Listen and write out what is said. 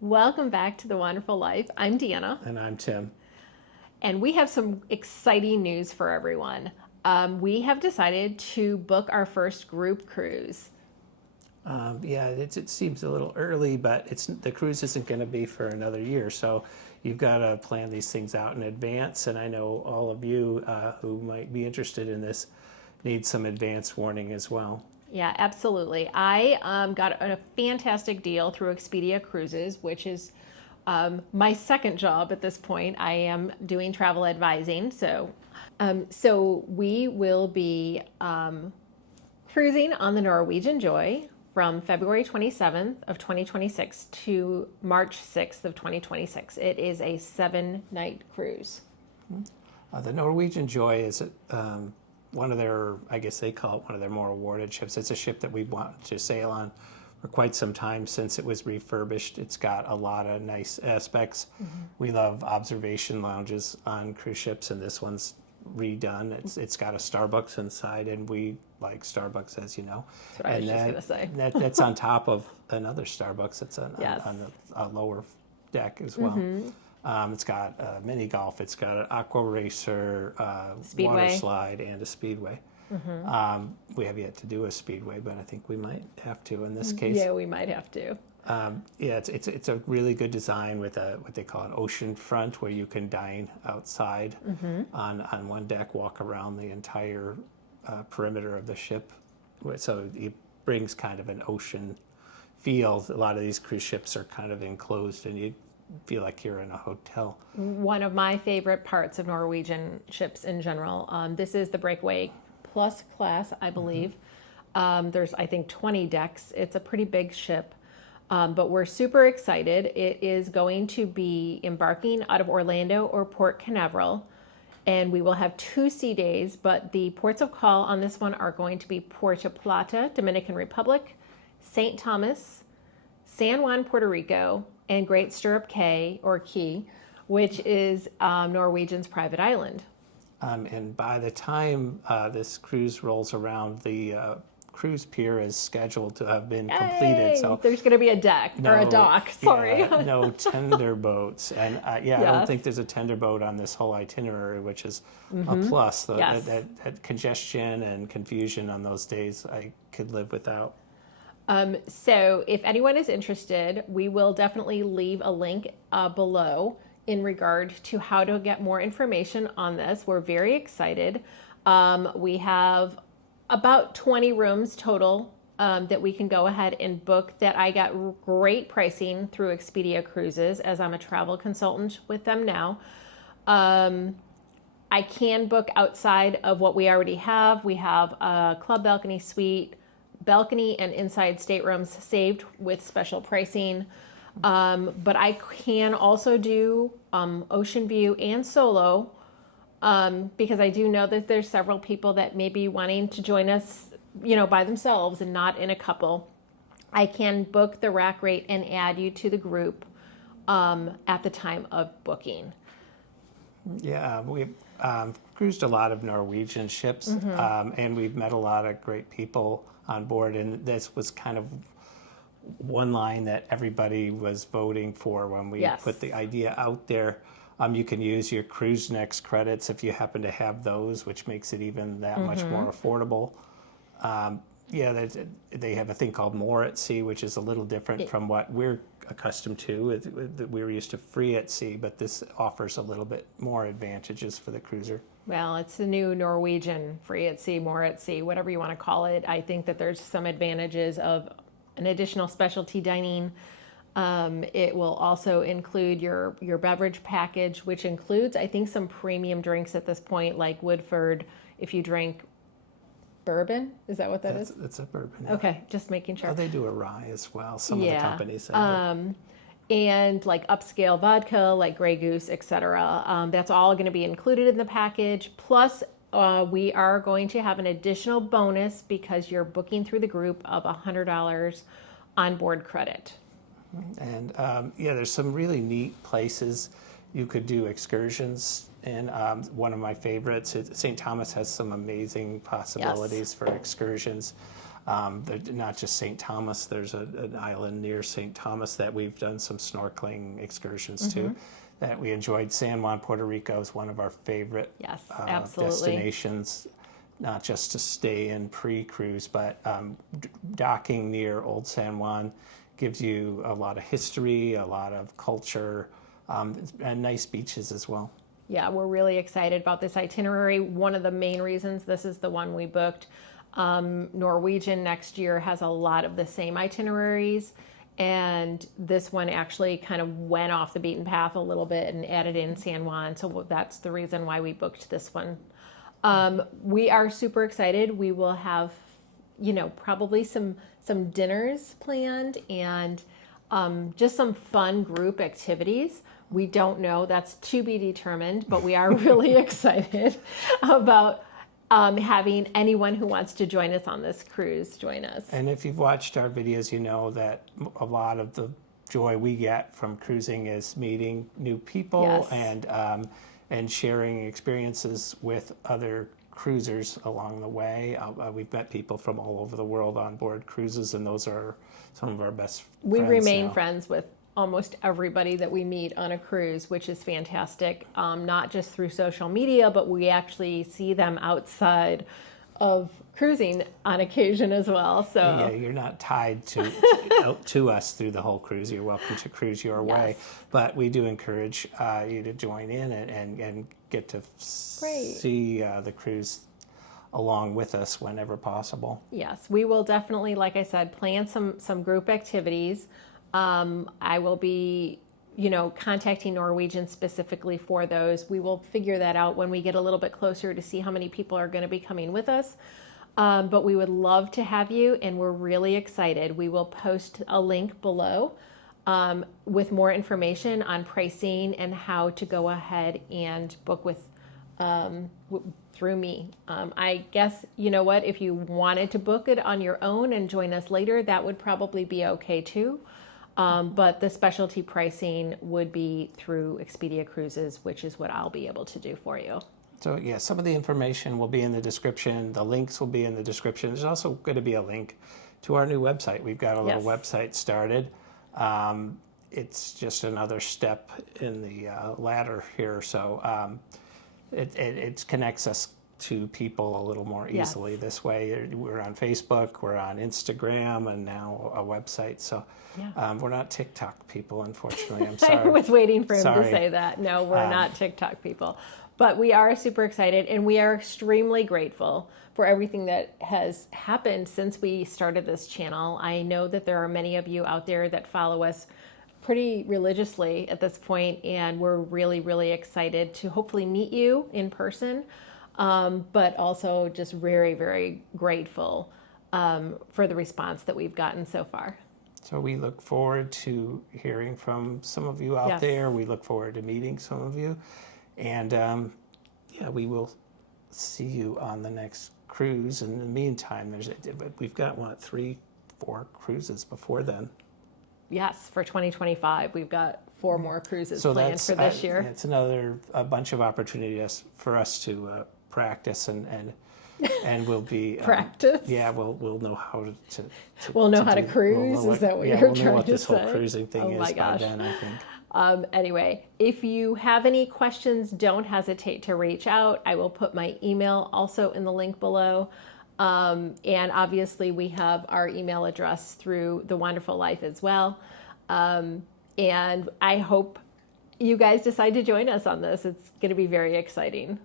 Welcome back to The Wanderfull Life. I'm Deanna, And I'm Tim. and we have some exciting news for everyone. We have decided to book our first group cruise. It seems a little early, but the cruise isn't going to be for another year. So you've got to plan these things out in advance. And I know all of you who might be interested in this need some advance warning as well. Yeah, absolutely. I got a fantastic deal through Expedia Cruises, which is my second job at this point. I am doing travel advising. So we will be cruising on the Norwegian Joy from February 27th of 2026 to March 6th of 2026. It is a 7-night cruise. The Norwegian Joy is one of their, I guess they call it one of their more awarded ships. It's a ship that we've wanted to sail on for quite some time since it was refurbished. It's got a lot of nice aspects. Mm-hmm. We love observation lounges on cruise ships, and this one's redone. It's got a Starbucks inside, and we like Starbucks, as you know. That's what I was just going to say. That's on top of another Starbucks that's on the lower deck as well. Mm-hmm. It's got a mini golf. It's got an aqua racer, water slide, and a speedway. Mm-hmm. We have yet to do a speedway, but I think we might have to in this case. Yeah, we might have to. It's a really good design with what they call an ocean front, where you can dine outside on one deck, walk around the entire perimeter of the ship. So it brings kind of an ocean feel. A lot of these cruise ships are kind of enclosed, and you feel like you're in a hotel. One of my favorite parts of Norwegian ships in general. This is the Breakaway Plus class, I believe. Mm-hmm. There's, I think, 20 decks. It's a pretty big ship, but we're super excited. It is going to be embarking out of Orlando or Port Canaveral, and we will have 2 sea days, but the ports of call on this one are going to be Puerto Plata, Dominican Republic, St. Thomas, San Juan, Puerto Rico, and Great Stirrup Cay, or Key, which is Norwegian's private island. And by the time this cruise rolls around, the cruise pier is scheduled to have been completed. So there's going to be a deck or a dock. Sorry, no tender boats, and I don't think there's a tender boat on this whole itinerary, which is a plus. That congestion and confusion on those days, I could live without. So if anyone is interested, we will definitely leave a link below in regard to how to get more information on this. We're very excited. We have about 20 rooms total that we can go ahead and book that I got great pricing through Expedia Cruises, as I'm a travel consultant with them now. I can book outside of what we already have. We have a club balcony suite, balcony and inside staterooms saved with special pricing. But I can also do ocean view and solo because I do know that there's several people that may be wanting to join us, by themselves and not in a couple. I can book the rack rate and add you to the group at the time of booking. Yeah, we've cruised a lot of Norwegian ships, and we've met a lot of great people on board, and this was kind of one line that everybody was voting for when we put the idea out there. You can use your Cruise Next credits if you happen to have those, which makes it even that much more affordable. They have a thing called More at Sea, which is a little different from what we're accustomed to. We're used to Free at Sea, but this offers a little bit more advantages for the cruiser. Well, it's the new Norwegian Free at Sea, More at Sea, whatever you want to call it. I think that there's some advantages of an additional specialty dining. It will also include your beverage package, which includes, I think, some premium drinks at this point, like Woodford, if you drink bourbon. Is that what is? It's a bourbon. Yeah. Okay, just making sure. Oh, they do a rye as well. Some of the companies. And like upscale vodka, like Grey Goose, etc. That's all going to be included in the package. Plus, we are going to have an additional bonus because you're booking through the group of $100 onboard credit. And there's some really neat places you could do excursions. And one of my favorites, St. Thomas has some amazing possibilities for excursions. Not just St. Thomas, there's an island near St. Thomas that we've done some snorkeling excursions to that we enjoyed. San Juan, Puerto Rico is one of our favorite Yes, absolutely. destinations, not just to stay in pre-cruise, but docking near Old San Juan gives you a lot of history, a lot of culture, and nice beaches as well. Yeah, we're really excited about this itinerary. One of the main reasons this is the one we booked. Norwegian next year has a lot of the same itineraries, and this one actually kind of went off the beaten path a little bit and added in San Juan, so that's the reason why we booked this one. We are super excited. We will have, probably some dinners planned and just some fun group activities. We don't know, that's to be determined, but we are really excited about having anyone who wants to join us on this cruise join us. And if you've watched our videos, you know that a lot of the joy we get from cruising is meeting new people. Yes. And sharing experiences with other cruisers along the way. We've met people from all over the world on board cruises, and those are some of our best friends. We remain now. friends with almost everybody that we meet on a cruise, which is fantastic. Not just through social media, but we actually see them outside of cruising on occasion as well. So yeah, you're not tied to us through the whole cruise. You're welcome to cruise your way, but we do encourage you to join in and get to see the cruise along with us whenever possible. Yes, we will definitely, like I said, plan some group activities. I will be, contacting Norwegian specifically for those. We will figure that out when we get a little bit closer to see how many people are going to be coming with us. But we would love to have you, and we're really excited. We will post a link below with more information on pricing and how to go ahead and book with through me. I guess, if you wanted to book it on your own and join us later, that would probably be okay too. But the specialty pricing would be through Expedia Cruises, which is what I'll be able to do for you. So yeah, some of the information will be in the description. The links will be in the description. There's also going to be a link to our new website. We've got a little website started. It's just another step in the ladder here. So it connects us to people a little more easily this way. We're on Facebook, we're on Instagram, and now a website. So we're not TikTok people, unfortunately. I'm sorry. I was waiting for him to say that. No, we're not TikTok people. But we are super excited, and we are extremely grateful for everything that has happened since we started this channel. I know that there are many of you out there that follow us pretty religiously at this point, and we're really, really excited to hopefully meet you in person, but also just very, very grateful for the response that we've gotten so far. So we look forward to hearing from some of you out there. We look forward to meeting some of you. And we will see you on the next cruise. In the meantime, we've got 3-4 cruises before then. Yes, for 2025, we've got 4 more cruises planned for this year. It's a bunch of opportunities for us to practice and we'll be practice. We'll know how to we'll know how to cruise. Is that what you're trying to say? We'll know what this whole cruising thing is by then, I think. Anyway, if you have any questions, don't hesitate to reach out. I will put my email also in the link below. And obviously we have our email address through the Wanderfull Life as well. And I hope you guys decide to join us on this. It's going to be very exciting.